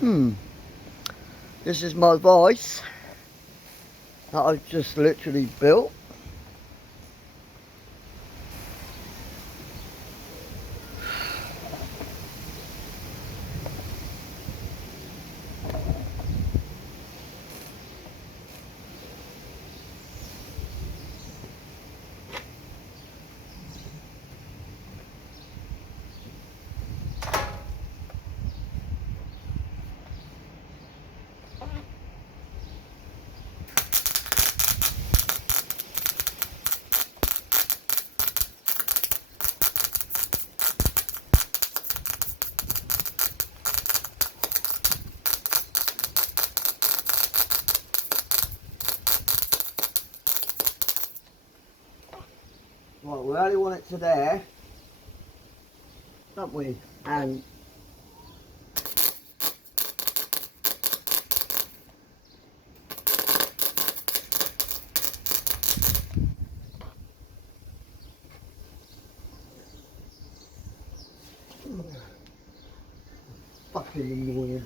This is my vise that I've just literally built. Right, we only want it to there, don't we? And fucking annoying.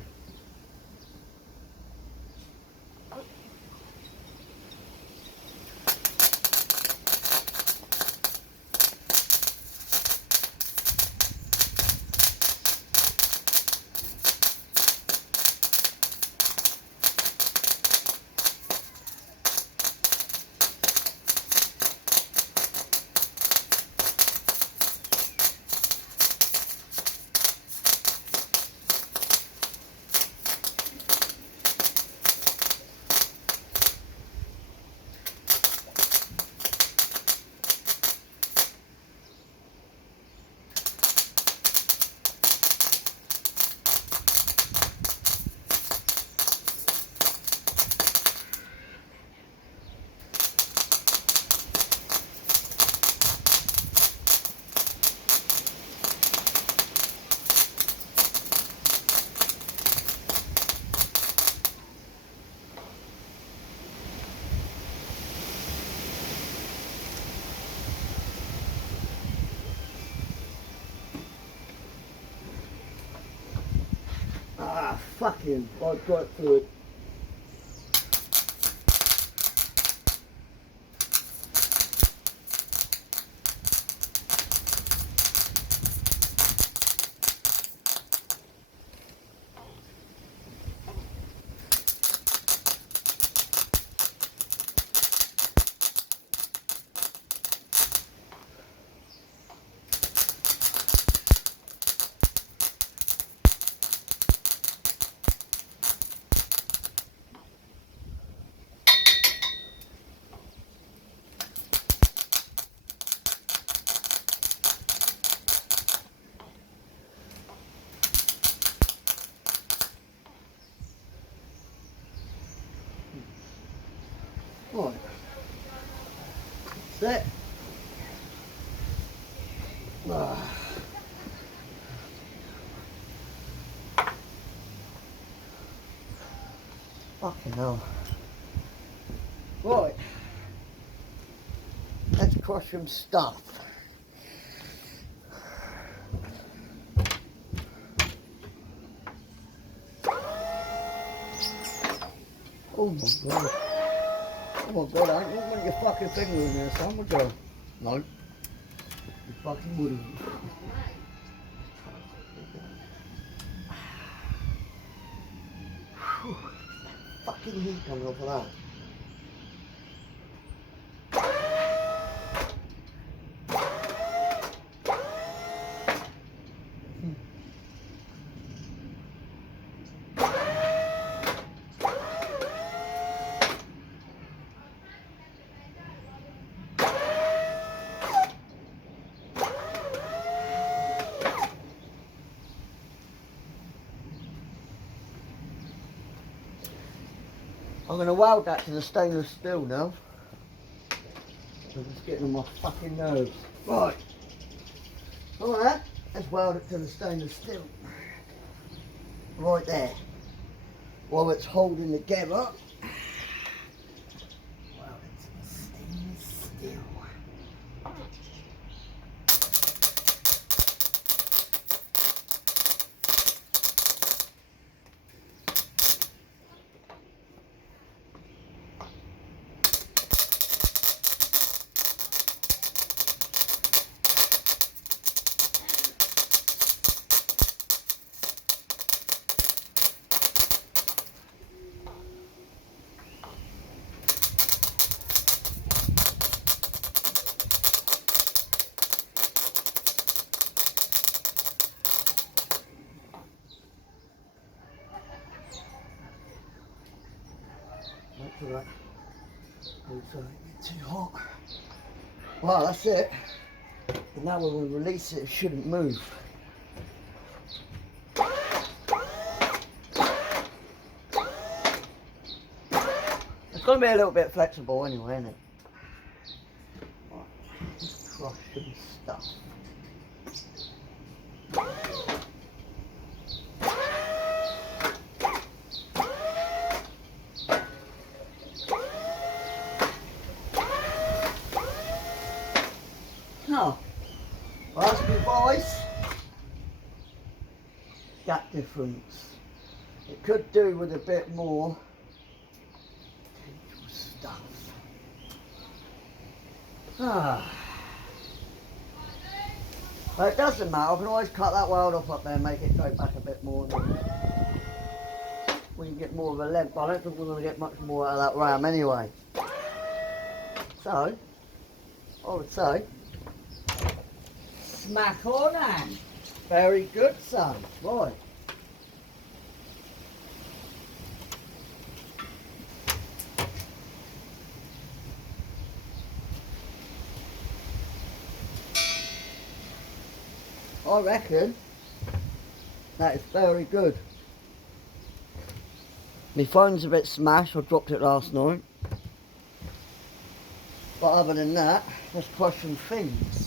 Ah, fucking, I've got to it. Right, that's it. Ah. Fucking hell. Right, let's crush some stuff. Oh my god. Oh my god, I didn't want your fucking finger in there, son, would you? No. You fucking wouldn't. Fucking heat coming off of that. I'm going to weld that to the stainless steel now. I'm just getting on my fucking nerves. Right. Alright, let's weld it to the stainless steel. Right there. While it's holding together. Weld it to the stainless steel. for that. Hopefully it get too hot. Well, that's it. And now when we release it, it shouldn't move. It's going to be a little bit flexible anyway, isn't it? Right, let's crush some stuff. Now, raspberry voice, that difference. It could do with a bit more stuff. But it doesn't matter, I can always cut that weld off up there and make it go back a bit more. We can get more of a length, but I don't think we're going to get much more out of that ram anyway. So, I would say, smack on and very good, son. Right. I reckon that is very good. My phone's a bit smashed, I dropped it last night. But other than that, let's crush some things.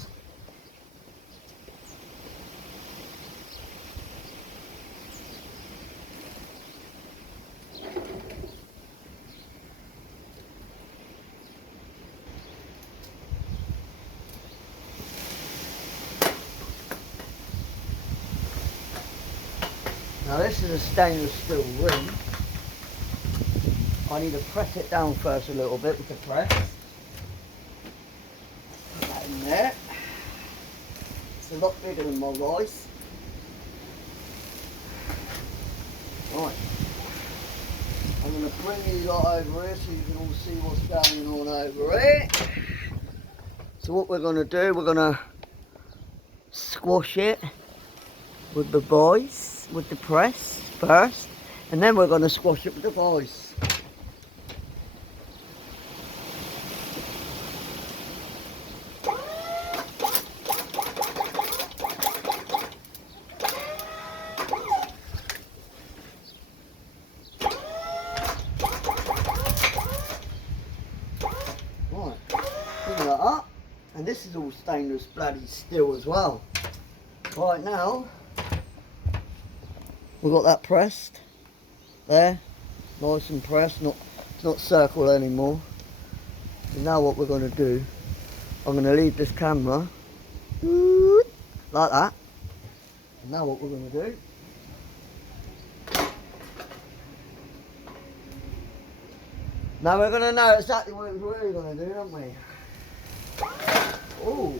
Now this is a stainless steel ring. I need to press it down first a little bit with the press. Put that in there. It's a lot bigger than my rice. Right. I'm going to bring you lot over here so you can all see what's going on over here. So what we're going to do, we're going to squash it with the vise, with the press first, and then we're going to squash it with the vise. Right, bring that up, and this is all stainless bloody steel as well. Right now, we've got that pressed there, nice and pressed, it's not circle anymore. And now what we're going to do, I'm going to leave this camera like that. And now what we're going to do, now we're going to know exactly what we're really going to do, aren't we? Oh,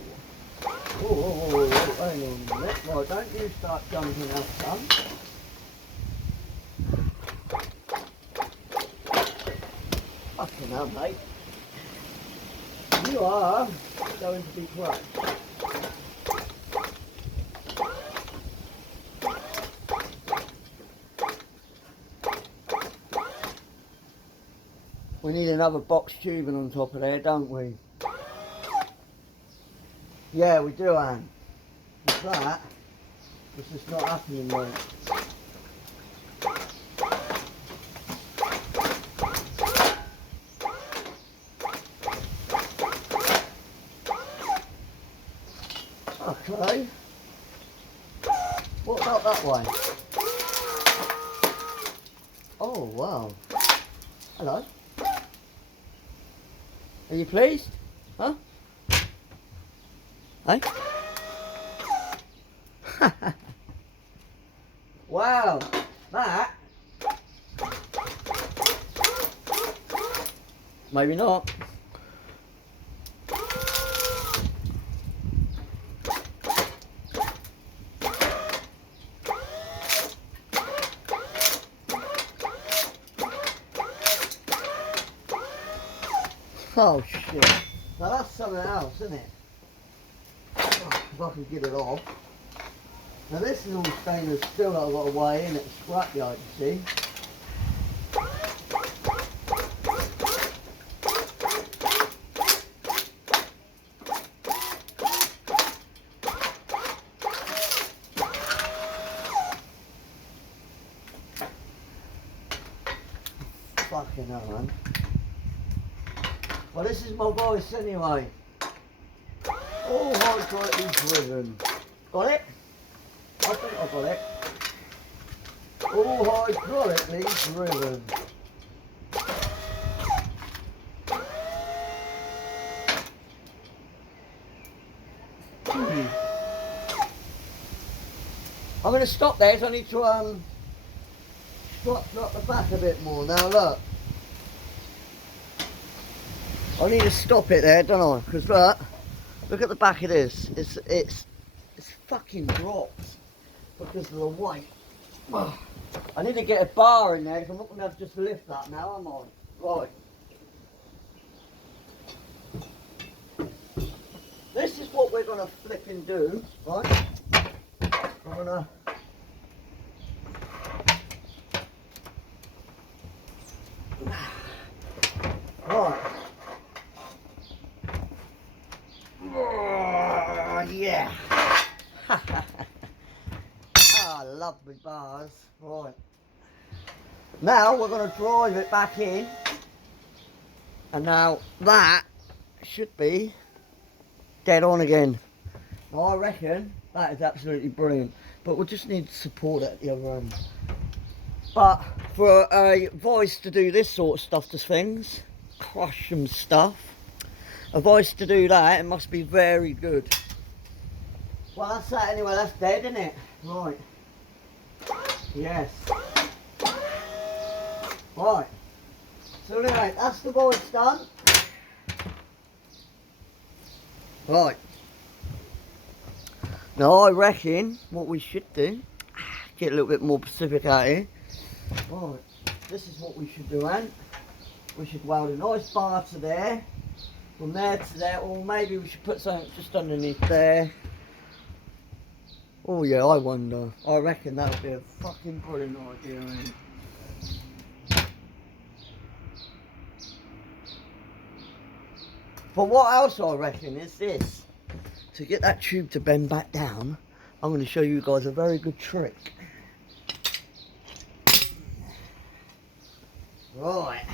hang on a minute. Right, don't you start jumping out, son. Fucking hell, mate. You are going to be crushed. We need another box tubing on top of there, don't we? Yeah, we do, Anne. With that, it's just not happening, mate. Okay. What about that way? Oh, wow. Hello. Are you pleased? Huh? Hey? Wow, that. Maybe not. Oh shit. Now that's something else, isn't it? Oh, if I can get it off. Now this is all stainless steel that I've got away in at the scrapyard, you see. fucking hell, man. Well, this is my voice anyway. All hydraulically driven. Got it? I think I got it. All hydraulically driven. I'm going to stop there, so I need to drop the back a bit more. Now look, I need to stop it there, don't I? Because look at the back of this. It's fucking dropped because of the weight. I need to get a bar in there because I'm not going to have to just lift that now, am I? Right. This is what we're going to flip and do, right? I'm going to... Right. Oh, yeah. I love my bars. Right. Now we're going to drive it back in. And now that should be dead on again. Now I reckon that is absolutely brilliant. But we'll just need to support it at the other end. But for a voice to do this sort of stuff to things, crush some stuff, a voice to do that, it must be very good. Well, that's that anyway, that's dead, isn't it? Right. Yes. Right. So anyway, that's the voice done. Right. Now I reckon what we should do, get a little bit more Pacific out here. Right, this is what we should do, Ant. We should weld a nice bar to there, from there to there, or maybe we should put something just underneath there. Oh yeah, I wonder. I reckon that would be a fucking brilliant idea, Ant. But what else I reckon is this. To get that tube to bend back down, I'm going to show you guys a very good trick. Right.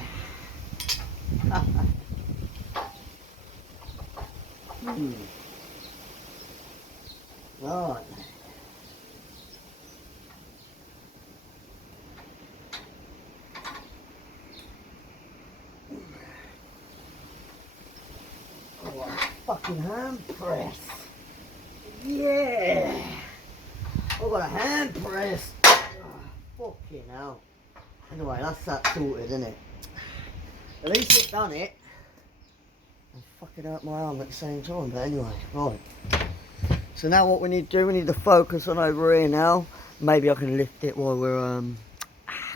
Right. Oh, fucking hand press. Yeah. I've got a hand press. Oh, fucking hell. Anyway, that's that sorted, isn't it? At least it's done it. And fucking hurt my arm at the same time, but anyway, right. So now what we need to do, we need to focus on over here now. Maybe I can lift it while we're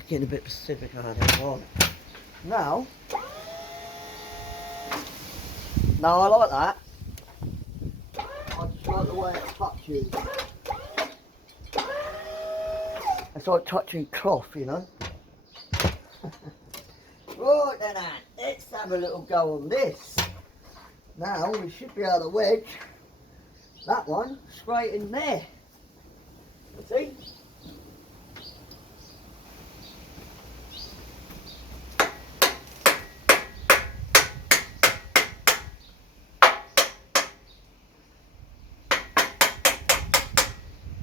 getting a bit Pacific out of it. Right. Now I like that. I just like the way it touches. It's like touching cloth, you know. Right then, Anne, let's have a little go on this. Now we should be able to wedge that one straight in there. See?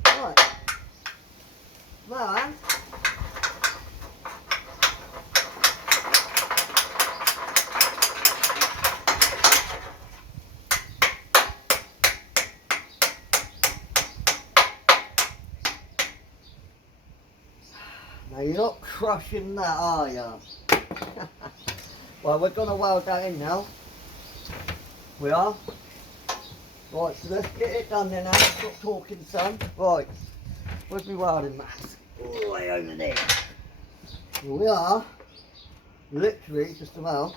Right. Now, Anne. Now you're not crushing that, are you? Well, we're going to weld that in now. We are. Right, so let's get it done then, Anne. Stop talking, son. Right, where's my welding mask? All the way over there. Here we are. Literally just about.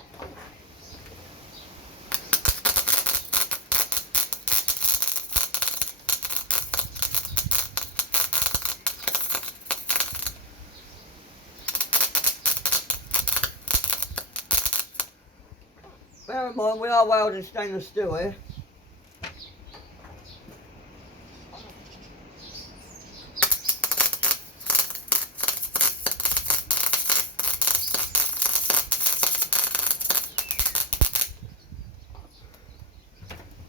Bear in mind, we are welding stainless steel here.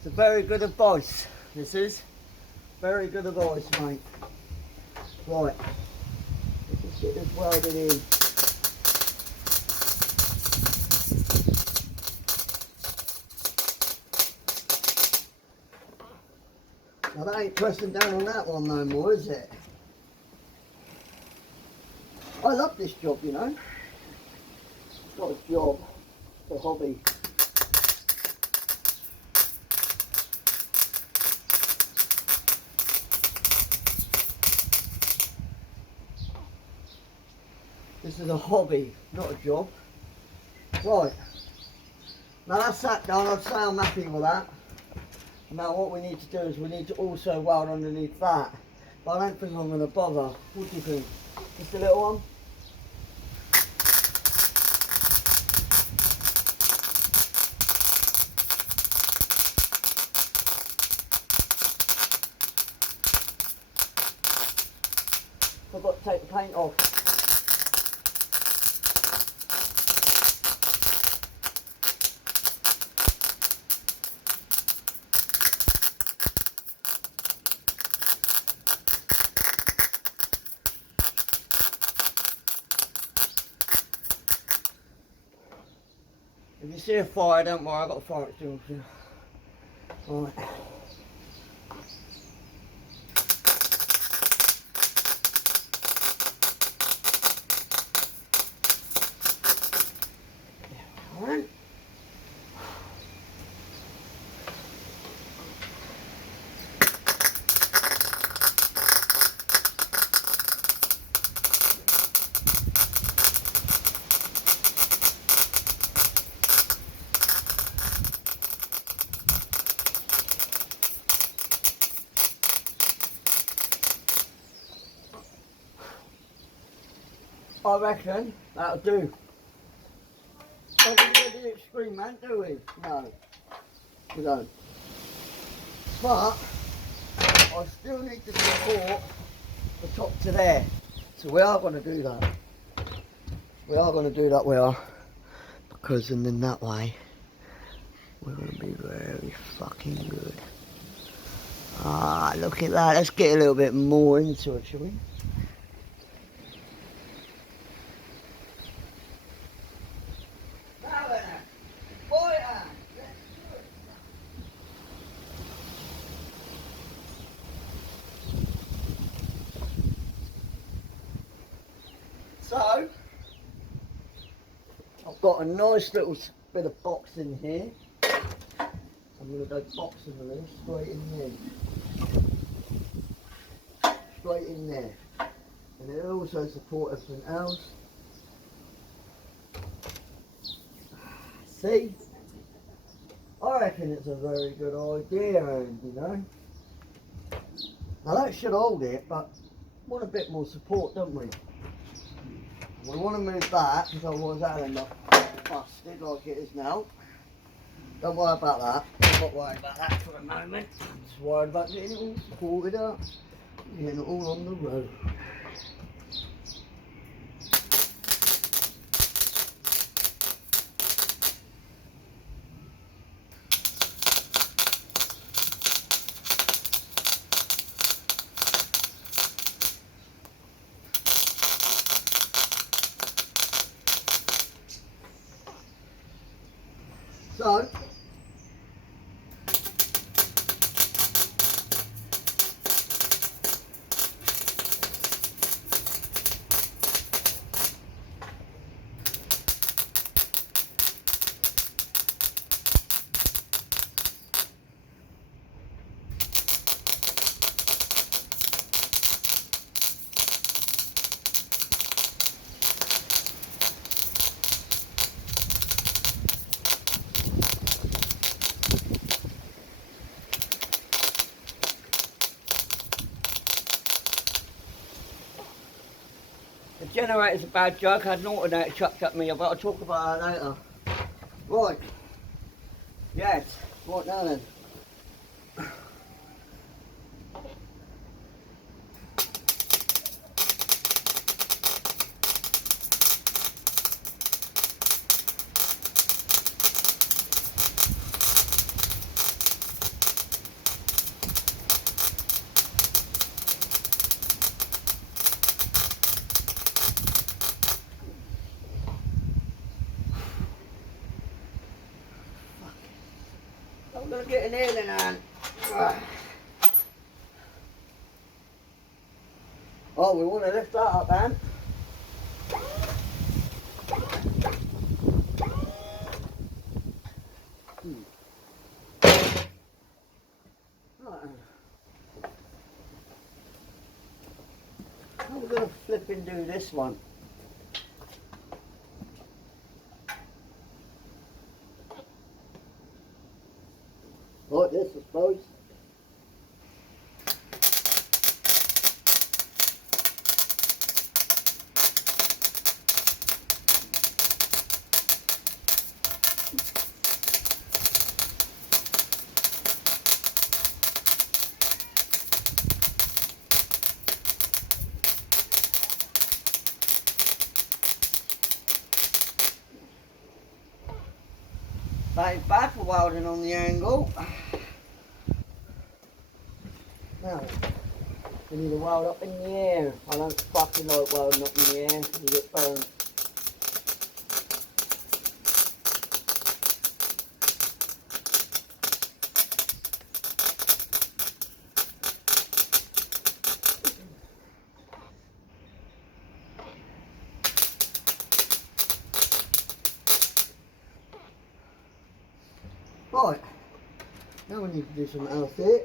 It's a very good advice. This is very good advice, mate. Right, let's just get this welded in. Now that ain't pressing down on that one no more, is it? I love this job, you know. It's not a job, it's a hobby. This is a hobby, not a job. Right. Now that's that done. I'd say I'm happy with that. Now what we need to do is we need to also weld underneath that. But I don't think I'm going to bother. What do you think? Just a little one? Forgot to take the paint off. If you see a fire, don't worry, I've got a fire extinguisher. Right. Alright. I reckon that'll do. Don't we go to the extreme, man, do we? No, we don't. But I still need to support the top to there. So we are going to do that. We are going to do that, we are. Because and then that way, we're going to be very fucking good. Ah, look at that. Let's get a little bit more into it, shall we? So, I've got a nice little bit of box in here. I'm going to go boxing with this straight in there. Straight in there. And it'll also support everything else. See? I reckon it's a very good idea, you know. Now that should hold it, but we want a bit more support, don't we? We want to move that, because otherwise that'll end up busted like it is now. Don't worry about that. I'm not worried about that for the moment. I'm just worried about getting it all supported up. Getting it all on the road. So, the generator's a bad joke. I had an alternator chucked at me, but I'll talk about that later. Right. Yes. Right now then. I'm going to get in here then, Anne. Oh, we want to lift that up, Anne. How are we going to flip and do this one? Like this, I suppose. That ain't bad for welding on the angle. Now, we need to weld up in the air. I don't fucking like welding up in the air because you get burned. Right, now we need to do something else here.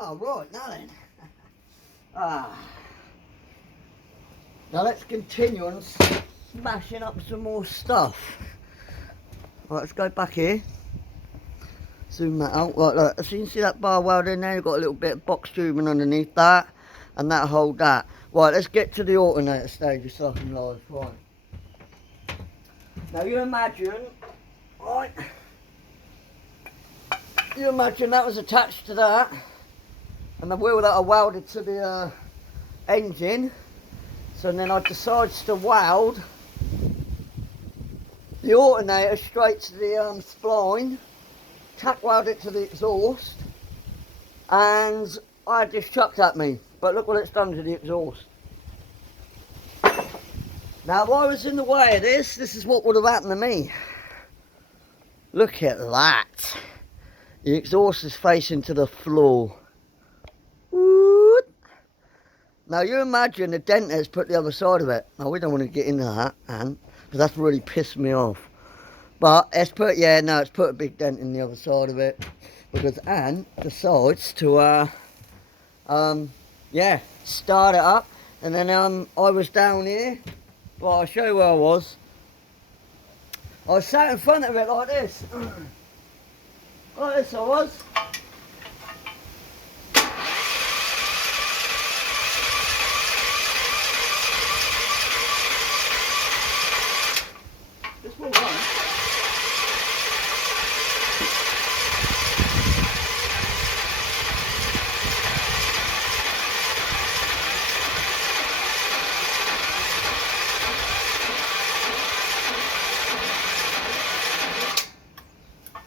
Oh, right, now then. Now let's continue on smashing up some more stuff. Right, let's go back here. Zoom that out. Right, look, so you can see that bar weld in there, you've got a little bit of box tubing underneath that, and that'll hold that. Right, let's get to the alternator stage so I can live. Right. Now you imagine, right, you imagine that was attached to that, and the wheel that I welded to the engine. So then I decided to weld the alternator straight to the spline, tack weld it to the exhaust, and I had this chucked at me. But look what it's done to the exhaust. Now if I was in the way of this is what would have happened to me. Look at that. The exhaust is facing to the floor. Now you imagine the dent has put the other side of it. Now we don't want to get into that, because that's really pissed me off. But it's put, yeah, no, it's put a big dent in the other side of it, because Anne decides to, yeah, start it up. And then I was down here. Well, I'll show you where I was. I was sat in front of it like this. Like this I was. This will run.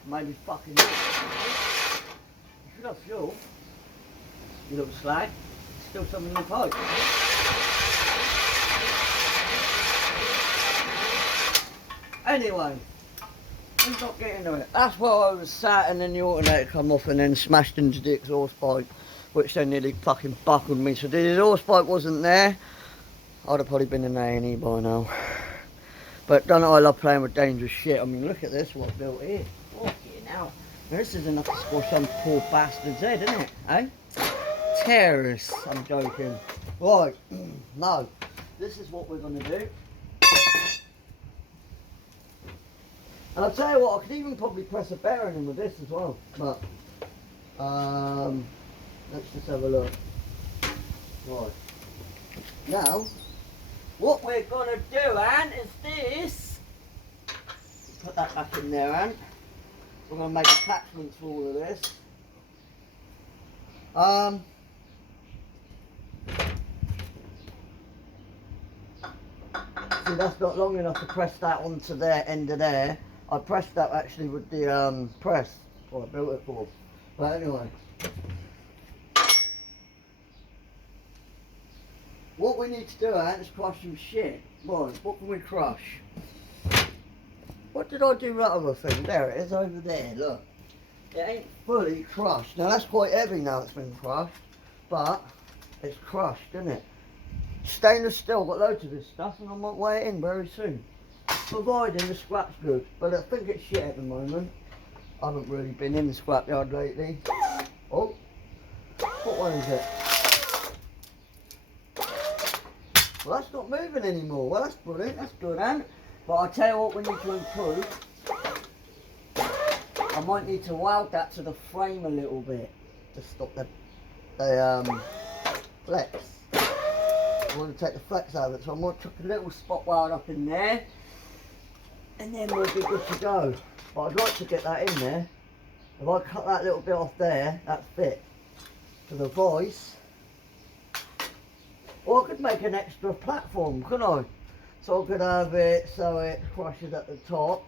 Maybe fucking. You should have fuel. You little slag. Still something in the pipe. Anyway, let's not get into it. That's where I was sat, and then the alternator come off and then smashed into the exhaust pipe, which then nearly fucking buckled me. So the exhaust pipe wasn't there, I'd have probably been in A&E by now. But don't know, I love playing with dangerous shit. I mean, look at this, what I built here. Fucking hell. Now, this is enough to squash some poor bastard's head, isn't it? Eh? Terrorists, I'm joking. Right, no. This is what we're going to do. And I'll tell you what, I could even probably press a bearing in with this as well. But, let's just have a look. Right. Now, what we're going to do, Anne, is this. Put that back in there, Anne. We're going to make attachments for all of this. So obviously that's not long enough to press that onto their end of there. I pressed that actually with the press, what I built it for. But anyway. What we need to do, Ant, is crush some shit. Right, what can we crush? What did I do with that other thing? There it is over there, look. It ain't fully crushed. Now that's quite heavy now it's been crushed. But it's crushed, isn't it? Stainless steel, got loads of this stuff and I might weigh it in very soon. Providing the scrap's good. But I think it's shit at the moment. I haven't really been in the scrapyard lately. Oh, what one is it? Well, that's not moving anymore. Well, that's brilliant. That's good, Ant. But I tell you what we need to improve. I might need to weld that to the frame a little bit to stop the flex. I want to take the flex out of it, so I might chuck a little spot weld up in there, and then we'll be good to go. But I'd like to get that in there. If I cut that little bit off there, that's fit for the voice. Or I could make an extra platform, couldn't I? So I could have it so it crushes at the top.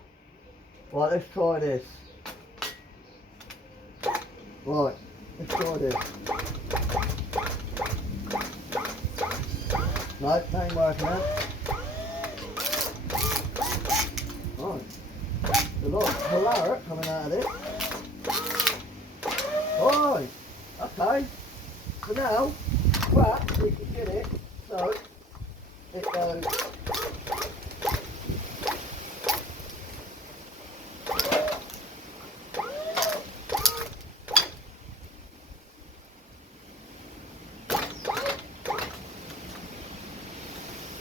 Right, let's try this. Right, let's try this. No, that ain't working out. Right. There's a lot of polar coming out of this. Right, okay. So now, perhaps we can get it so it goes.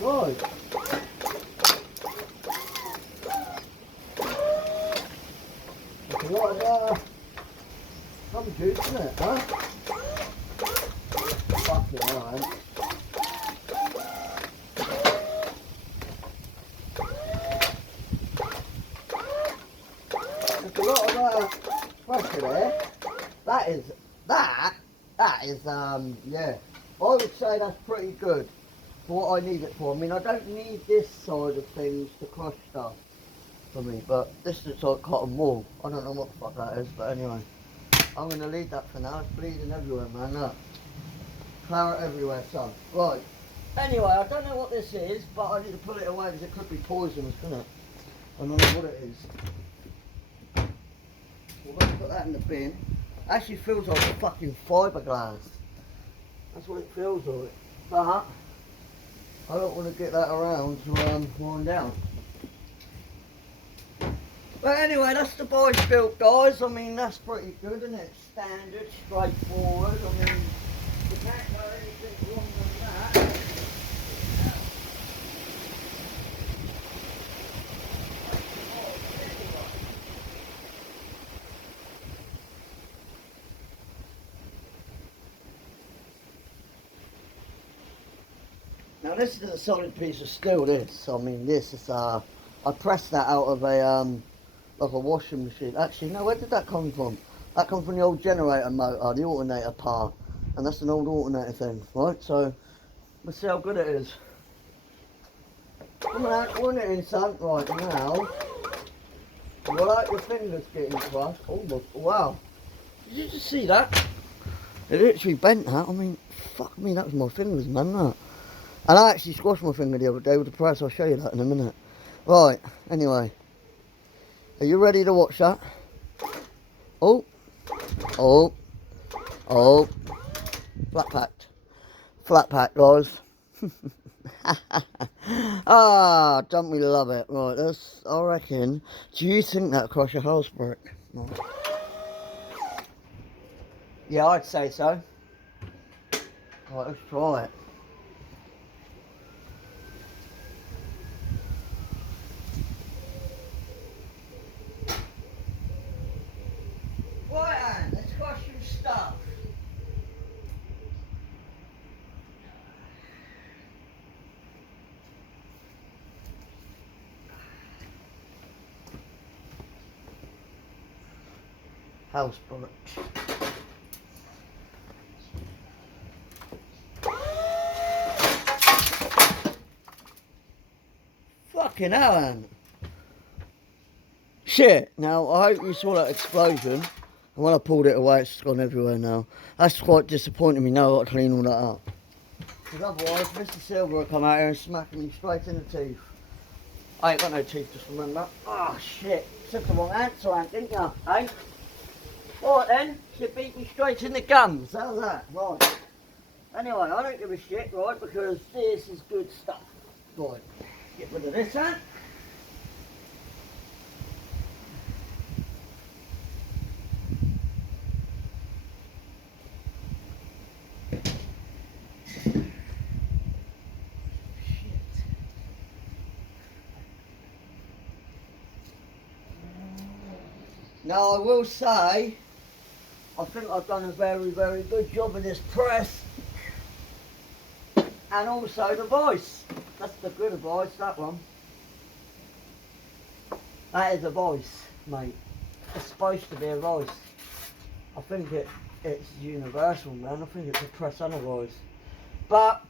Right. That's a lot of rubber juice, isn't it, huh? Fucking hell, man. There's a lot of pressure there. That is, yeah. I would say that's pretty good for what I need it for. I mean, I don't need this side of things to crush stuff for me, but this is like cotton wool. I don't know what the fuck that is, but anyway. I'm going to leave that for now. It's bleeding everywhere, man. Look. Claret everywhere, son. Right. Anyway, I don't know what this is, but I need to put it away because it could be poisonous, couldn't it? I don't know what it is. We're going to put that in the bin. Actually feels like fucking fiberglass. That's what it feels like. But I don't want to get that around to wind down. But anyway, that's the boys built, guys. I mean, that's pretty good, isn't it? Standard, straightforward. I mean, you can't go anything wrong with that. Now this is a solid piece of steel, this. I mean, this is, I pressed that out of a, like a washing machine. Actually, no, where did that come from? That comes from the old generator motor, the alternator part. And that's an old alternator thing, right? So, let's see how good it is. Come on, put it in, son. Right, now, without your fingers getting crushed. Oh, wow. Did you just see that? It literally bent that. I mean, fuck me, that was my fingers, man, that. And I actually squashed my finger the other day with the press. I'll show you that in a minute. Right, anyway. Are you ready to watch that? Oh. Oh. Oh. Flat packed. Flat packed, guys. Ah, don't we love it? Right, that's, I reckon. Do you think that'll crush a house brick? No. Yeah, I'd say so. Right, let's try it. Right, Anne, let's crush some stuff. House brick. Fucking hell, Ant. Shit, now I hope you saw that explosion. And when I pulled it away, it's gone everywhere now. That's quite disappointing me now. I've got to clean all that up. Because otherwise, Mr. Silver will come out here and smack me straight in the teeth. I ain't got no teeth, just remember. Oh shit, took the wrong answer, Ant, didn't you? Eh? Alright then, she beat me straight in the gums. How's that? Right. Anyway, I don't give a shit, right, because this is good stuff. Right, get rid of this, Ant. Now I will say, I think I've done a very, very good job in this press. And also the voice. That's the good voice, that one. That is a voice, mate. It's supposed to be a voice. I think it's universal, man. I think it's a press and a voice. But,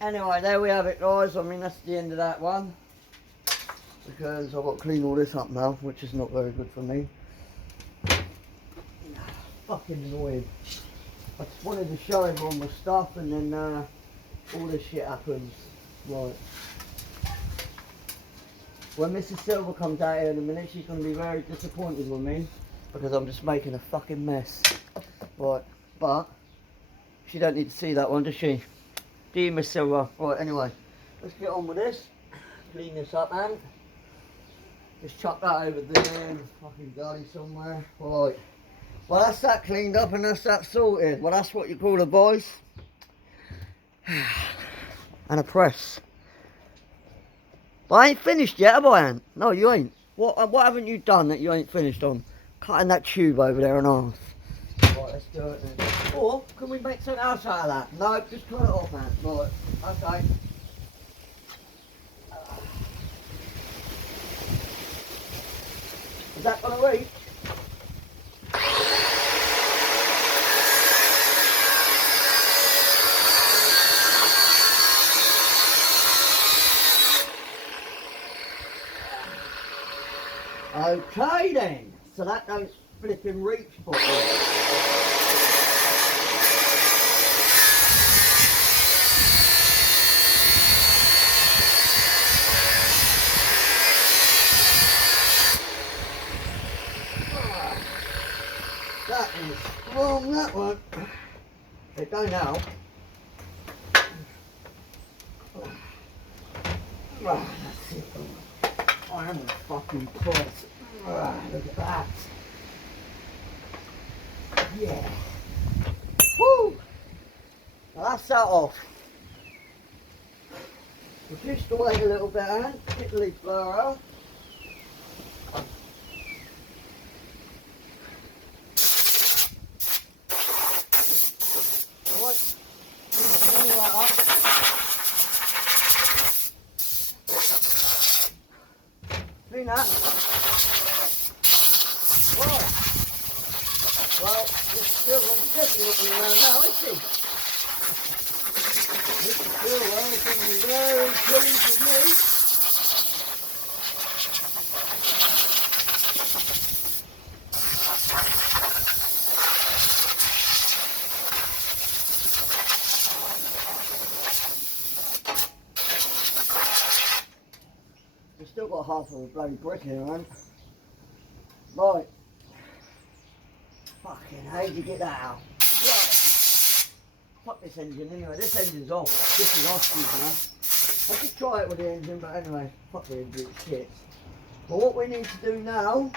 anyway, there we have it, guys. I mean, that's the end of that one. Because I've got to clean all this up now, which is not very good for me. Fucking annoying. I just wanted to show him all my stuff and then all this shit happens. Right. When Mrs. Silver comes out here in a minute, she's going to be very disappointed with me because I'm just making a fucking mess. Right, but she don't need to see that one, does she? Do you, Miss Silver? Right, anyway, let's get on with this. Clean this up, Ant. Just chuck that over there in a fucking gully somewhere. Right. Well, that's that cleaned up and that's that sorted. Well, that's what you call a voice. And a press. But I ain't finished yet, have I, Ant? No, you ain't. What haven't you done that you ain't finished on? Cutting that tube over there in half. Right, let's do it then. Or, can we make something else out of that? No, just cut it off, Ant. Right, okay. Is that going to reach? Okay then, so that don't flipping reach properly. That is strong, that one. It don't help. That's it. I am a fucking press. Look at that. Yeah. Woo! Now that's that off. Reduce the weight a little bit, Ant. Get the leaf blower out. Alright. Clean that up. Clean that. Right. Well, this is still definitely looking around now, isn't she? This is still going to be very pleased with me. We've still got half of a bloody brick here, man. Right. Fucking how'd you get that out? Right. Fuck this engine anyway. This engine's off. This is off, you know. I did try it with the engine, but anyway, fuck the engine, it's shit. But what we need to do now,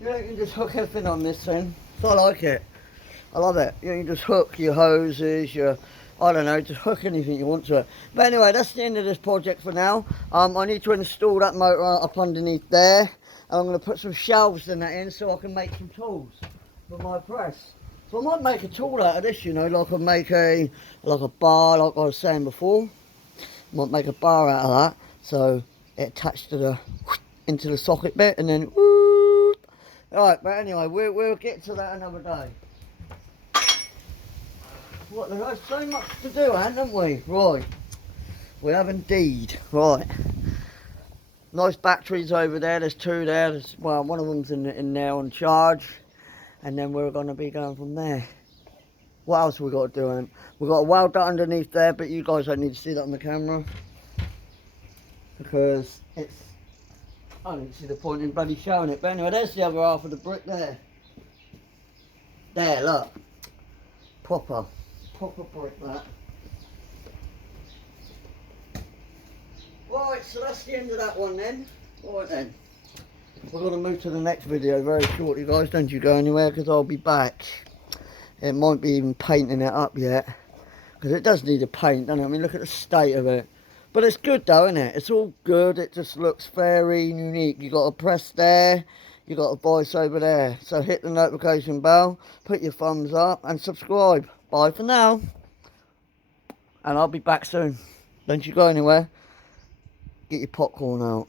you can just hook everything on this thing. So I like it. I love it. You can just hook your hoses, your, I don't know, just hook anything you want to it. But anyway, that's the end of this project for now. I need to install that motor up underneath there. And I'm going to put some shelves in that in so I can make some tools for my press. So I might make a tool out of this, you know, like I'll make a bar, like I was saying before. I might make a bar out of that, so it attached to the into the socket bit, and then whoop. Alright, but anyway, we'll get to that another day. What, there's so much to do, haven't we? Right, we have indeed. Right. Nice batteries over there. There's two there. Well, one of them's in there on charge. And then we're going to be going from there. What else we got to do? We've got to weld that underneath there, but you guys don't need to see that on the camera. Because I don't see the point in bloody showing it. But anyway, there's the other half of the brick there. There, look. Proper brick that. Right, so that's the end of that one then. Right then. We're going to move to the next video very shortly, guys. Don't you go anywhere, because I'll be back. It might be even painting it up yet. Because it does need a paint, doesn't it? I mean, look at the state of it. But it's good though, isn't it? It's all good. It just looks very unique. You got to press there. You got a voice over there. So hit the notification bell. Put your thumbs up and subscribe. Bye for now. And I'll be back soon. Don't you go anywhere. Get your popcorn out.